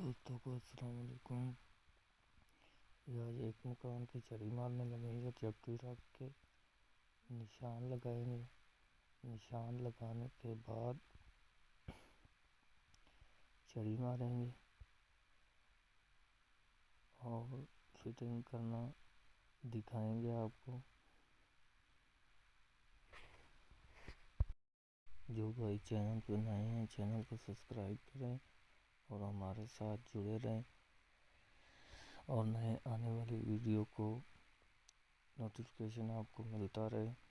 दोस्तों को अस्सलाम वालेकुम। आज एक मकान की छड़ी मारने लगेंगे। चपटी रख के निशान लगाएंगे। निशान लगाने के बाद छड़ी मारेंगे और फिटिंग करना दिखाएंगे आपको। जो भाई चैनल पर नए हैं चैनल को सब्सक्राइब करें और हमारे साथ जुड़े रहें और नए आने वाली वीडियो को नोटिफिकेशन आपको मिलता रहे।